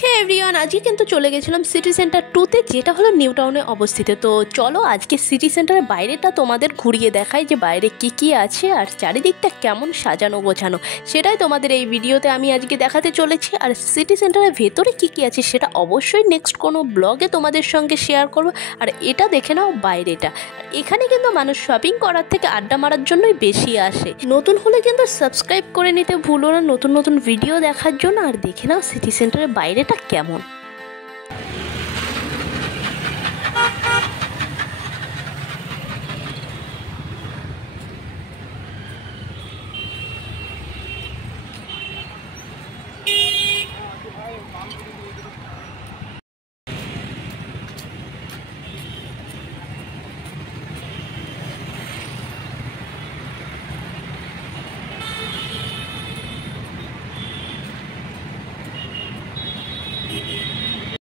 হে everyone, আজকে কিন্তু চলে গেছিলাম সিটি সেন্টার 2তে, যেটা হলো নিউ টাউনে অবস্থিত। তো চলো আজকে সিটি সেন্টারের বাইরেটা তোমাদের ঘুরিয়ে দেখাই যে বাইরে কি কি আছে আর চারিদিকটা কেমন সাজানো গোছানো, সেটাই তোমাদের এই ভিডিওতে আমি আজকে দেখাতে চলেছি। আর সিটি সেন্টারের ভেতরে কি কি আছে সেটা অবশ্যই নেক্সট কোনো ব্লগে তোমাদের সঙ্গে শেয়ার করব। আর এটা দেখে নাও বাইরেটা। এখানে কিন্তু মানুষ শপিং করার থেকে আড্ডা মারার জন্যই বেশি আসে। নতুন হলে কিন্তু সাবস্ক্রাইব করে নিতে ভুলো না নতুন নতুন ভিডিও দেখার জন্য। আর দেখে নাও সিটি সেন্টারের বাইরেটা কেমন।